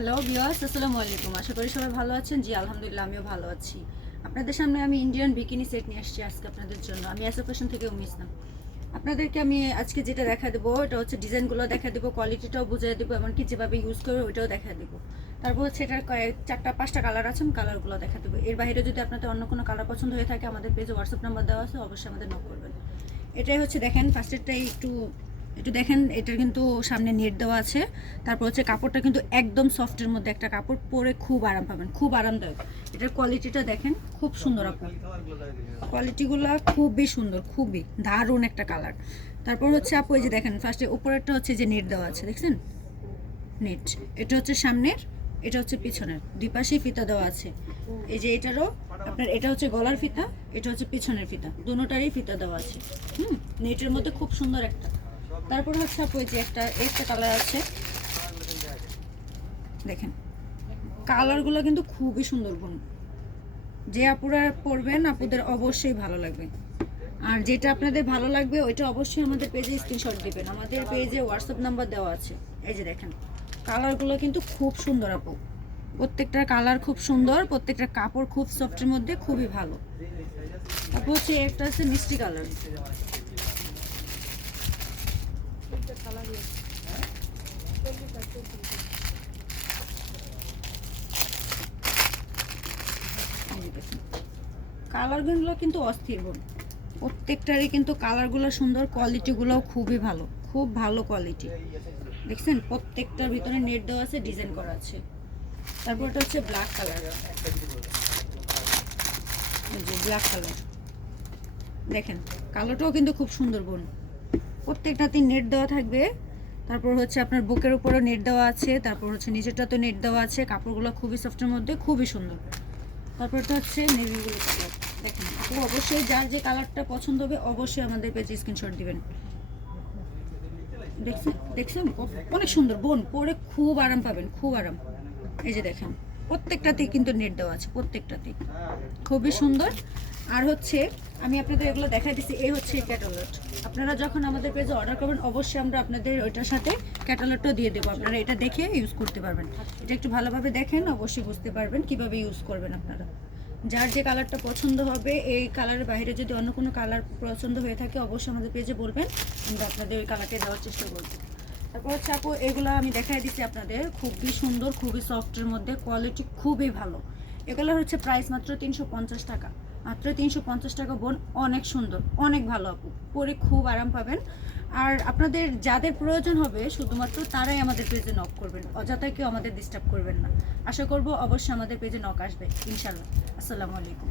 Hello বিয়াস আসসালামু আলাইকুম। আশা করি সবাই ভালো আছেন। জি, আলহামদুলিল্লাহ, আমিও ভালো আছি। আপনাদের সামনে আমি ইন্ডিয়ান বিকিনি সেট নিয়ে আসছি আজকে আপনাদের জন্য। আমি অ্যাসো ফ্যাশন থেকে উমিস নাম আপনাদেরকে আমি আজকে যেটা দেখা দেবো, এটা হচ্ছে ডিজাইনগুলো দেখা দেবো কোয়ালিটিটাও বুঝিয়ে দেবো, এমনকি যেভাবে ইউজ করবে, ওইটাও দেখা দেবো। তারপর হচ্ছে এটার চারটা, পাঁচটা কালার আছে, আমি কালারগুলো দেখা দেবো। এর বাইরে যদি আপনাদের অন্য কোনো কালার পছন্দ হয়ে থাকে, আমাদের পেজে হোয়াটসঅ্যাপ নাম্বার দেওয়া আছে, অবশ্যই আমাদের নক করবেন। এটাই হচ্ছে, দেখেন ফার্স্টেরটাই একটু একটু দেখেন, এটার কিন্তু সামনে নেট দেওয়া আছে। তারপর হচ্ছে কাপড়টা কিন্তু একদম সফটের মধ্যে একটা কাপড় পরে খুব আরাম পাবেন, খুব আরামদায়ক। এটার কোয়ালিটিটা দেখেন, খুব সুন্দর আপনার। কোয়ালিটিগুলো খুবই সুন্দর, খুবই দারুণ একটা কালার তারপর হচ্ছে আপু, এই যে দেখেন ফার্স্টে উপরেরটা হচ্ছে যে নেট দেওয়া আছে, দেখছেন? নেট, এটা হচ্ছে সামনের, এটা হচ্ছে পিছনের, দুই পাশেই ফিতা দেওয়া আছে। এই যে এটারও, আপনার এটা হচ্ছে গলার ফিতা, এটা হচ্ছে পিছনের ফিতা দুটোটারই ফিতা দেওয়া আছে। হুম, নেটের মধ্যে খুব সুন্দর একটা। তারপর হচ্ছে আপু যে একটা একটা কালার আছে। দেখেন কালারগুলো কিন্তু খুবই সুন্দর গুণ। যে আপুরা পরবেন, আপুদের অবশ্যই ভালো লাগবে। আর যেটা আপনাদের ভালো লাগবে, ওইটা অবশ্যই আমাদের পেজে স্ক্রিনশট দিবেন। আমাদের পেজে হোয়াটসঅ্যাপ নাম্বার দেওয়া আছে। এই যে দেখেন কালারগুলো কিন্তু খুব সুন্দর আপু। প্রত্যেকটার কালার খুব সুন্দর, প্রত্যেকটা কাপড় খুব সফটের মধ্যে, খুবই ভালো। তারপর হচ্ছে একটা হচ্ছে মিষ্টি কালার কালারগুলো কিন্তু অস্থির বোন প্রত্যেকটারই কিন্তু কালারগুলো সুন্দর কোয়ালিটিগুলোও খুবই ভালো, খুব ভালো কোয়ালিটি দেখছেন? প্রত্যেকটার ভিতরে নেট দেওয়া আছে ডিজাইন করা আছে। তারপর এটা হচ্ছে ব্ল্যাক কালার ব্ল্যাক কালার দেখেন কালারটাও কিন্তু খুব সুন্দর বোন প্রত্যেকটাতে নেট দেওয়া থাকবে। তারপর হচ্ছে আপনার বুকের উপরও নেট দেওয়া আছে, তারপর হচ্ছে নিচেরটাতে নেট দেওয়া আছে, কাপড়গুলো খুবই সফটের মধ্যে, খুবই সুন্দর। তারপর তো হচ্ছে নেভিগুলো কালার দেখেন, আপু অবশ্যই যার যে কালারটা পছন্দ হবে, অবশ্যই আমাদের পেজে স্ক্রিনশট দিবেন। দেখছেন? দেখছেন? অনেক সুন্দর, বোন, পরে খুব আরাম পাবেন, খুব আরাম। এই যে দেখেন। প্রত্যেকটাতেই কিন্তু নেট দেওয়া আছে, প্রত্যেকটাতেই। খুবই সুন্দর। আর হচ্ছে, আমি আপনাদের এগুলো দেখাই দিচ্ছি এই হচ্ছে ক্যাটালগ আপনারা যখন আমাদের পেজে অর্ডার করবেন, অবশ্যই আমরা আপনাদের ওইটার সাথে ক্যাটালগটাও দিয়ে দেবো। আপনারা এটা দেখে ইউজ করতে পারবেন। এটা একটু ভালোভাবে দেখেন, অবশ্যই বুঝতে পারবেন কীভাবে ইউজ করবেন আপনারা। যার যে কালারটা পছন্দ হবে, এই কালারের বাইরে যদি অন্য কোনো কালার পছন্দ হয়ে থাকে, অবশ্যই আমাদের পেজে বলবেন, আমরা আপনাদের ওই কালারটা দেওয়ার চেষ্টা করব। তারপর হচ্ছে আপু, এগুলো আমি দেখাই দিচ্ছি আপনাদের। খুবই সুন্দর, খুবই সফটের মধ্যে কোয়ালিটি খুবই ভালো। এগুলো হচ্ছে প্রাইস মাত্র তিনশো পঞ্চাশ টাকা। মাত্র তিনশো পঞ্চাশ টাকা বোন, অনেক সুন্দর, অনেক ভালো আপু। পরে খুব আরাম পাবেন। আর আপনাদের যাদের প্রয়োজন হবে, শুধুমাত্র তারাই আমাদের পেজে নক করবেন। অযথা কেউ আমাদের ডিস্টার্ব করবেন না। আশা করব অবশ্যই আমাদের পেজে নক আসবে ইনশাল্লাহ আসসালামু আলাইকুম।